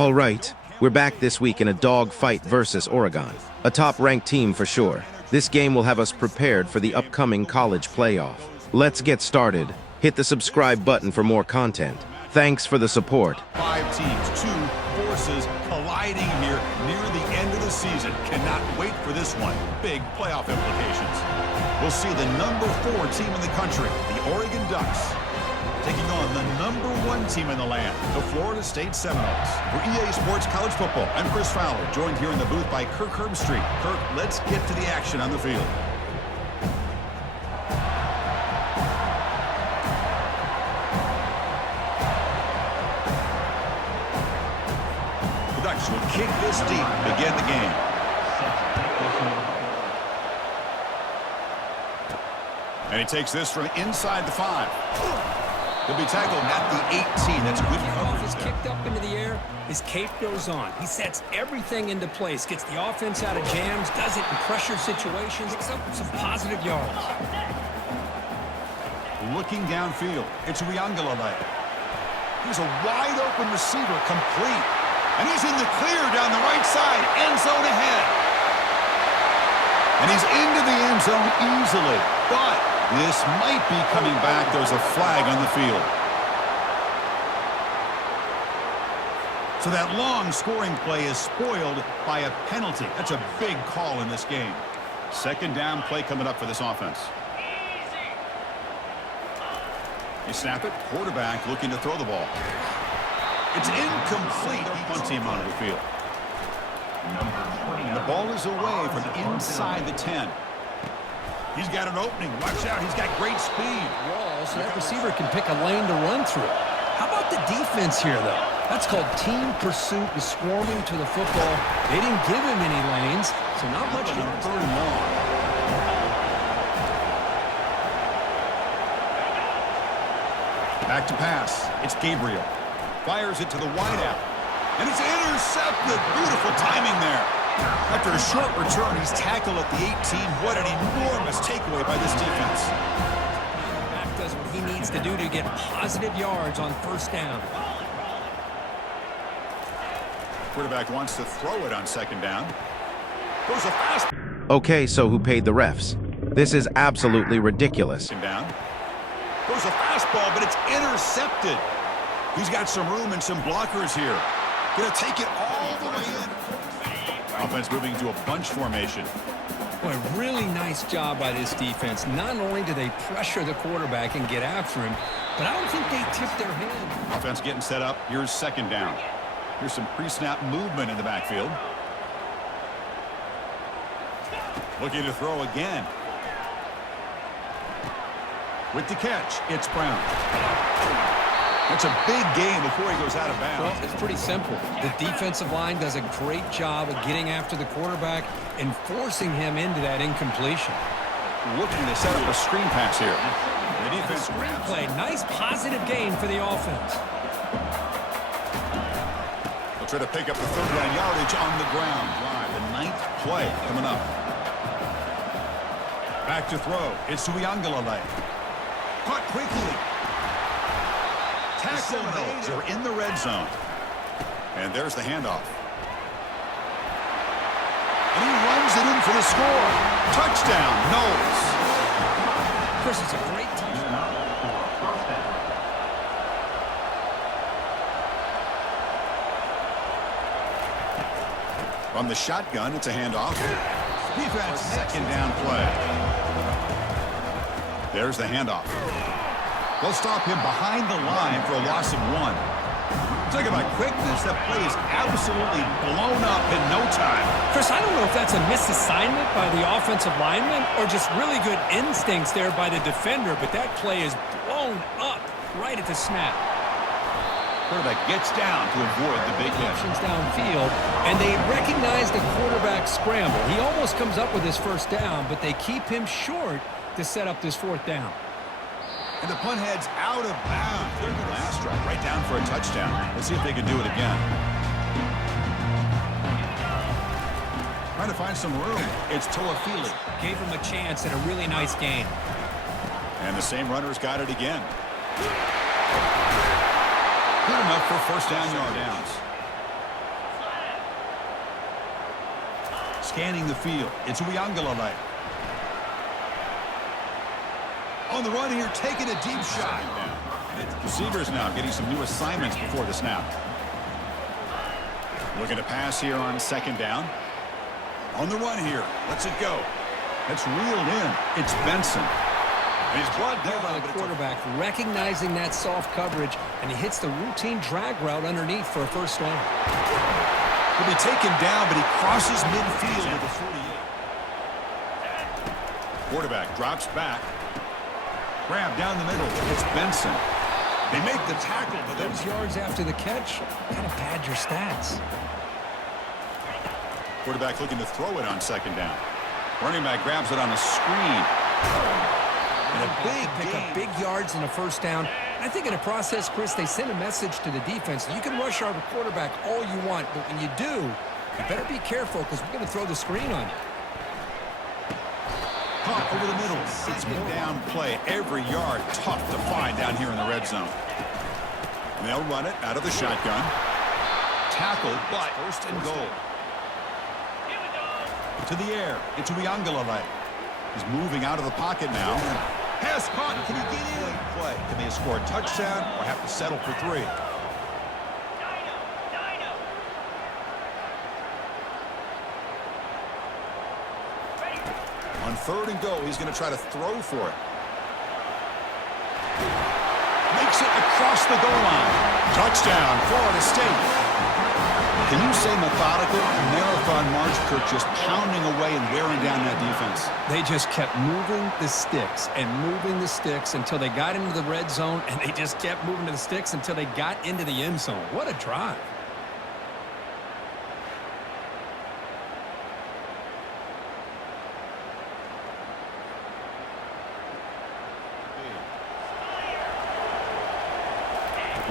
All right, we're back this week in a dog fight versus Oregon. A top-ranked team for sure. This game will have us prepared for the upcoming college playoff. Let's get started. Hit the subscribe button for more content. Thanks for the support. 5 teams, 2 forces colliding here near the end of the season. Cannot wait for this one. Big playoff implications. We'll see the number 4 team in the country, the Oregon Ducks, taking on the number 1 team in the land, the Florida State Seminoles. For EA Sports College Football, I'm Chris Fowler, joined here in the booth by Kirk Herbstreit. Kirk, let's get to the action on the field. The Ducks will kick this deep to begin the game. And he takes this from inside the 5. He'll be tackled at the 18. That's good coverage. Is kicked up into the air. His cape goes on. He sets everything into place. Gets the offense out of jams. Does it in pressure situations. Picks up some positive yards. Looking downfield. It's Riangalale. He's a wide open receiver, complete. And he's in the clear down the right side. End zone ahead. And he's into the end zone easily. But this might be coming back. There's a flag on the field. So that long scoring play is spoiled by a penalty. That's a big call in this game. Second down play coming up for this offense. You snap it. Quarterback looking to throw the ball. It's incomplete. Punts him onto the field. And the ball is away from inside the 10. He's got an opening. Watch out. He's got great speed. Wall, so that receiver can pick a lane to run through. How about the defense here, though? That's called team pursuit and swarming to the football. They didn't give him any lanes, so not much to third and long. Back to pass. It's Gabriel. Fires it to the wideout. And it's intercepted. Beautiful timing there. After a short return, he's tackled at the 18. What an enormous takeaway by this defense. Back does what he needs to do to get positive yards on first down. Quarterback wants to throw it on second down. Goes a fast. Okay, so who paid the refs? This is absolutely ridiculous. Down. Goes a fastball, but it's intercepted. He's got some room and some blockers here. Gonna take it all the way in. Offense moving to a bunch formation. Boy, really nice job by this defense. Not only do they pressure the quarterback and get after him, but I don't think they tip their hand. Offense getting set up. Here's second down. Here's some pre-snap movement in the backfield. Looking to throw again. With the catch, it's Brown. It's a big game before he goes out of bounds. Well, it's pretty simple. The defensive line does a great job of getting after the quarterback and forcing him into that incompletion. Looking to set up a screen pass here. The defense Screen play. Nice positive gain for the offense. They'll try to pick up the third down yardage on the ground. Drive. The 9th play coming up. Back to throw. It's Riangalale. Caught quickly. The Seminoles are in the red zone. And there's the handoff. And he runs it in for the score. Touchdown, Knowles. Chris, it's a great team. From the shotgun, it's a handoff. Defense, second down play. There's the handoff. They'll stop him behind the line for a loss of 1. Talk about quickness. That play is absolutely blown up in no time. Chris, I don't know if that's a misassignment by the offensive lineman or just really good instincts there by the defender, but that play is blown up right at the snap. Quarterback gets down to avoid the big hit. Options downfield, and they recognize the quarterback scramble. He almost comes up with his first down, but they keep him short to set up this fourth down. And the punt heads out of bounds. They're the last drive, right down for a touchdown. Let's see if they can do it again. Trying to find some room. It's Toafili. Gave him a chance at a really nice game. And the same runner's got it again. Good enough for first down yardage. scanning the field. It's Uiagalelei. On the run here, taking a deep shot. Receivers now getting some new assignments before the snap. Looking to pass here on second down. On the run here. Lets it go. It's reeled in. It's Benson. He's brought down by the quarterback, recognizing that soft coverage, and he hits the routine drag route underneath for a first down. He'll be taken down, but he crosses midfield at the 48. Quarterback drops back. Grab down the middle. It's Benson. They make the tackle, but those yards after the catch kind of pad your stats. Quarterback looking to throw it on second down. Running back grabs it on a screen. And a big pick up big yards in a first down. And I think in the process, Chris, they send a message to the defense. You can rush our quarterback all you want, but when you do, you better be careful because we're going to throw the screen on you. Caught over the middle. It's a down play. Every yard tough to find down here in the red zone. And they'll run it out of the shotgun. Tackled, but first and goal. To the air. It's Uiagalelei. He's moving out of the pocket now. Pass caught. Can he get in? Play. Can they score a touchdown or have to settle for 3? On third and go, he's going to try to throw for it. Makes it across the goal line. Touchdown, Florida State. Can you say methodical? Marathon march, Kirk, just pounding away and wearing down that defense. They just kept moving the sticks and moving the sticks until they got into the red zone, and they just kept moving the sticks until they got into the end zone. What a drive.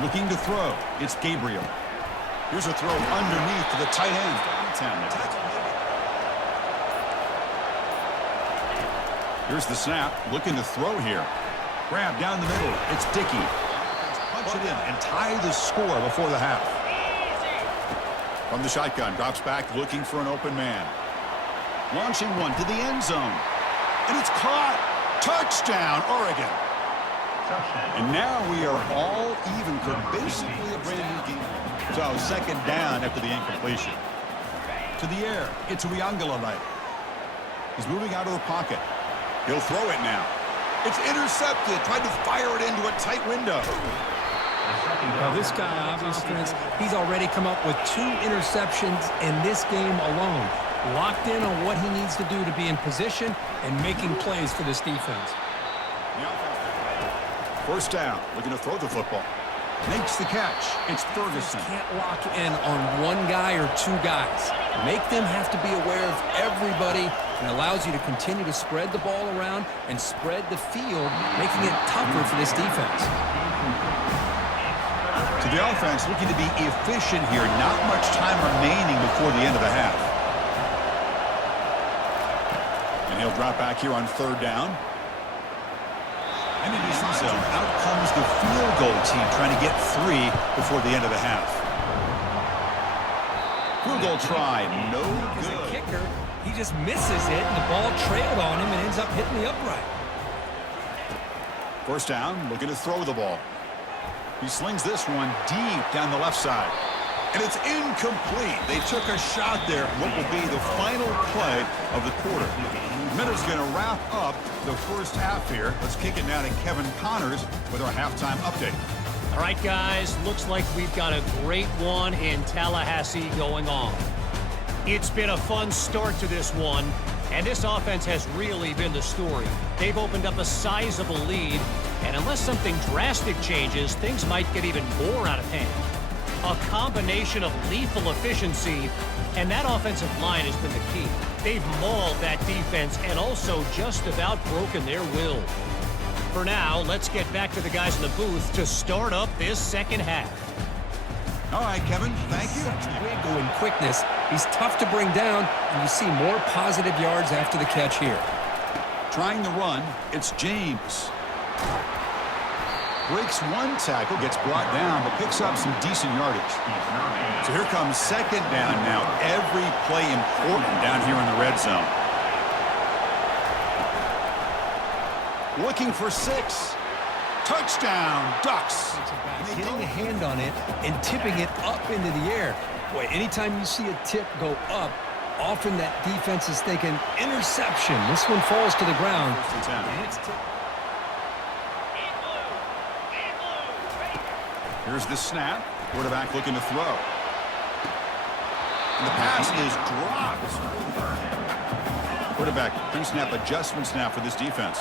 Looking to throw. It's Gabriel. Here's a throw underneath to the tight end. Here's the snap. Looking to throw here. Grab down the middle. It's Dickey. Punch it in and tie the score before the half. From the shotgun, drops back looking for an open man. Launching one to the end zone. And it's caught. Touchdown, Oregon. And now we are all even for basically a brand new game. So second down after the incompletion. To the air. It's Uiagalelei. He's moving out of the pocket. He'll throw it now. It's intercepted. Tried to fire it into a tight window. Well, this guy, obviously, he's already come up with 2 interceptions in this game alone. Locked in on what he needs to do to be in position and making plays for this defense. First down, looking to throw the football. Makes the catch. It's Ferguson. Can't lock in on one guy or 2 guys. Make them have to be aware of everybody, and allows you to continue to spread the ball around and spread the field, making it tougher for this defense. To the offense, looking to be efficient here. Not much time remaining before the end of the half. And he'll drop back here on third down. And in his zone, out comes the field goal team trying to get 3 before the end of the half. Field goal try, no good. As a kicker, he just misses it, and the ball trailed on him and ends up hitting the upright. First down, looking to throw the ball. He slings this one deep down the left side. And it's incomplete. They took a shot there. What will be the final play of the quarter. Minut's going to wrap up the first half here. Let's kick it now to Kevin Connors with our halftime update. All right, guys, looks like we've got a great one in Tallahassee going on. It's been a fun start to this one, and this offense has really been the story. They've opened up a sizable lead, and unless something drastic changes, things might get even more out of hand. A combination of lethal efficiency, and that offensive line has been the key. They've mauled that defense and also just about broken their will. For now, let's get back to the guys in the booth to start up this second half. All right, Kevin, thank you. Such wiggle and quickness. He's tough to bring down, and you see more positive yards after the catch here. Trying the run, it's James. Breaks one tackle, gets brought down, but picks up some decent yardage. So here comes second down now. Every play important down here in the red zone. Looking for 6. Touchdown, Ducks. Getting a hand on it and tipping it up into the air. Boy, anytime you see a tip go up, often that defense is thinking interception. This one falls to the ground. Here's the snap. Quarterback looking to throw. And the pass is dropped. Quarterback pre-snap adjustments now for this defense.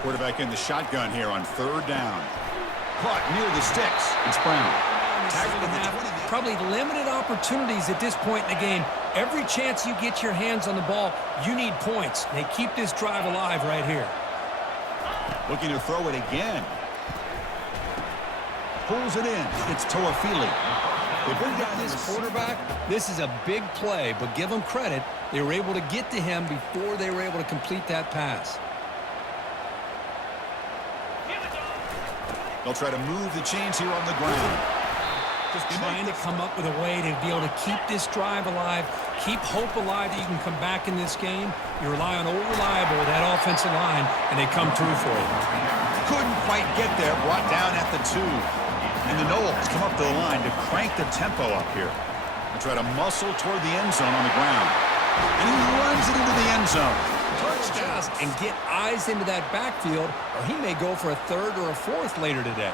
Quarterback in the shotgun here on 3rd down. Caught near the sticks. It's Brown. Probably limited opportunities at this point in the game. Every chance you get your hands on the ball, you need points. They keep this drive alive right here. Looking to throw it again. Pulls it in. It's Toafili. They bring down This quarterback, this is a big play, but give them credit. They were able to get to him before they were able to complete that pass. They'll try to move the chains here on the ground. Just trying to come up with a way to be able to keep this drive alive, keep hope alive that you can come back in this game. You rely on old reliable, that offensive line, and they come through for you. Couldn't quite get there. Brought down at the 2. And the Knowles come up to the line to crank the tempo up here. And try to muscle toward the end zone on the ground. And he runs it into the end zone. Touchdown. And get eyes into that backfield, or he may go for a 3rd or a 4th later today.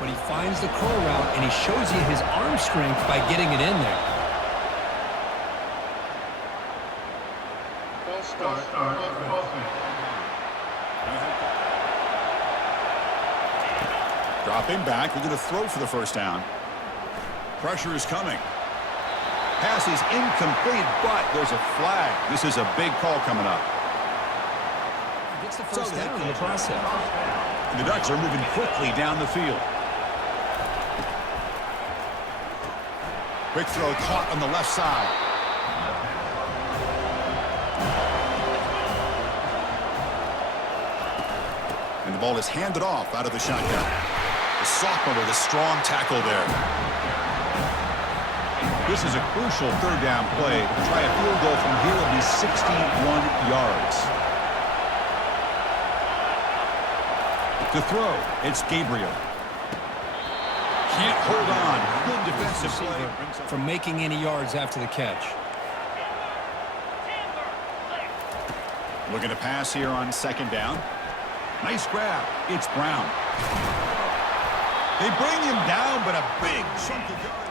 But he finds the curl route, and he shows you his arm strength by getting it in there. Dropping back. We're going to throw for the 1st down. Pressure is coming. Pass is incomplete, but there's a flag. This is a big call coming up. He gets the 1st down in the process. And the Ducks are moving quickly down the field. Quick throw caught on the left side. And the ball is handed off out of the shotgun. The sophomore with a strong tackle there. This is a crucial 3rd down play. Try a field goal from here. It'll be 61 yards. To throw, it's Gabriel. Can't hold on. Good defensive play. From making any yards after the catch. Looking to pass here on 2nd down. Nice grab. It's Brown. They bring him down, but a big chunk of yards.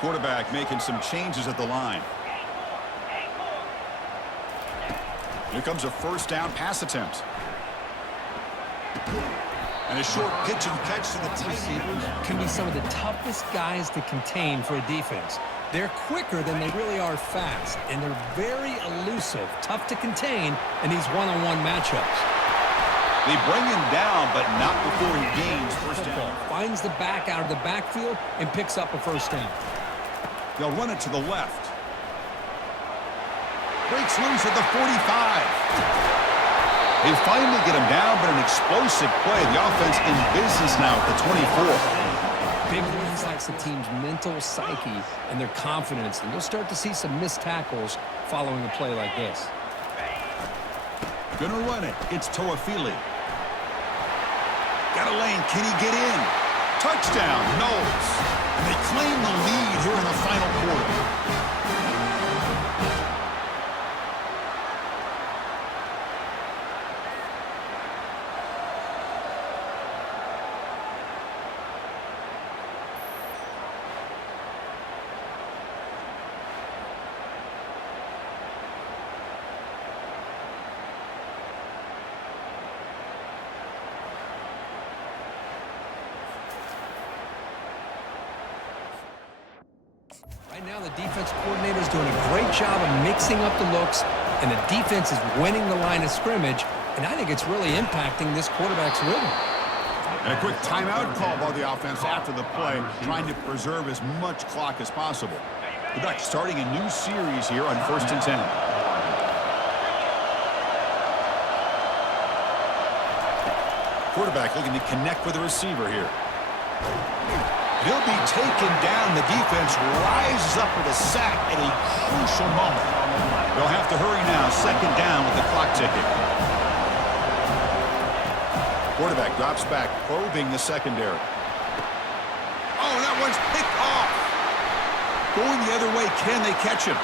Quarterback making some changes at the line. Here comes a 1st down pass attempt. And a short pitch and catch to the tight Receivers can be some of the toughest guys to contain for a defense. They're quicker than they really are fast, and they're very elusive, tough to contain in these one-on-one matchups. They bring him down, but not before he gains 1st down. Finds the back out of the backfield and picks up a 1st down. They'll run it to the left. Breaks loose at the 45. They finally get him down, but an explosive play. The offense in business now at the 24. Big wins likes the team's mental psyche and their confidence, and you'll start to see some missed tackles following a play like this. Gonna run it. It's Toafili. Got a lane. Can he get in? Touchdown, Knowles. And they claim the lead here in the final quarter. Right now, the defense coordinator is doing a great job of mixing up the looks, and the defense is winning the line of scrimmage and I think it's really impacting this quarterback's rhythm. And a quick timeout call by the offense after the play, trying to preserve as much clock as possible. We're back starting a new series here on 1st and 10. Quarterback looking to connect with the receiver here. He'll be taken down. The defense rises up with a sack at a crucial moment. They'll have to hurry now. 2nd down with the clock ticking. Quarterback drops back, probing the secondary. Oh, that one's picked off. Going the other way, can they catch him?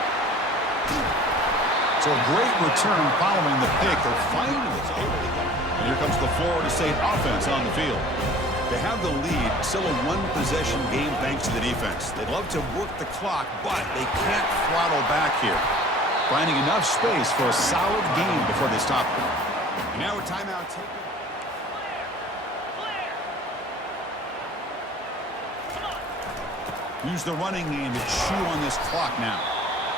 So a great return following the pick. They're finally able to get. And here comes the Florida State offense on the field. They have the lead, still a one-possession game thanks to the defense. They'd love to work the clock, but they can't throttle back here. Finding enough space for a solid game before they stop it. And now a timeout taken. Use the running game to chew on this clock now.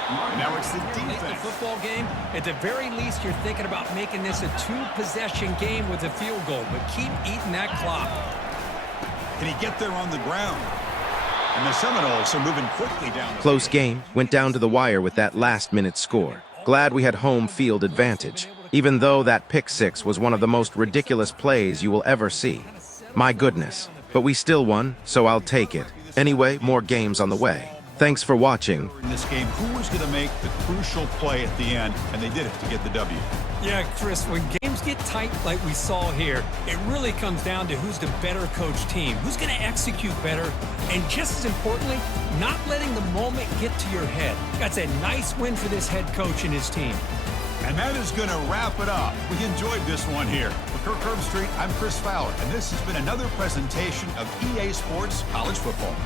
And now it's the defense. The football game, at the very least, you're thinking about making this a 2-possession game with a field goal, but keep eating that clock. Can he get there on the ground? And the Seminoles are moving quickly down the Close game, went down to the wire with that last-minute score. Glad we had home field advantage, even though that pick six was one of the most ridiculous plays you will ever see. My goodness. But we still won, so I'll take it. Anyway, more games on the way. Thanks for watching. in this game. Who was going to make the crucial play at the end? And they did it to get the W. Yeah, Chris, when games get tight like we saw here, it really comes down to who's the better coach team, who's going to execute better, and just as importantly, not letting the moment get to your head. That's a nice win for this head coach and his team. And that is going to wrap it up. We enjoyed this one here. For Kirk Herbstreit, I'm Chris Fowler, and this has been another presentation of EA Sports College Football.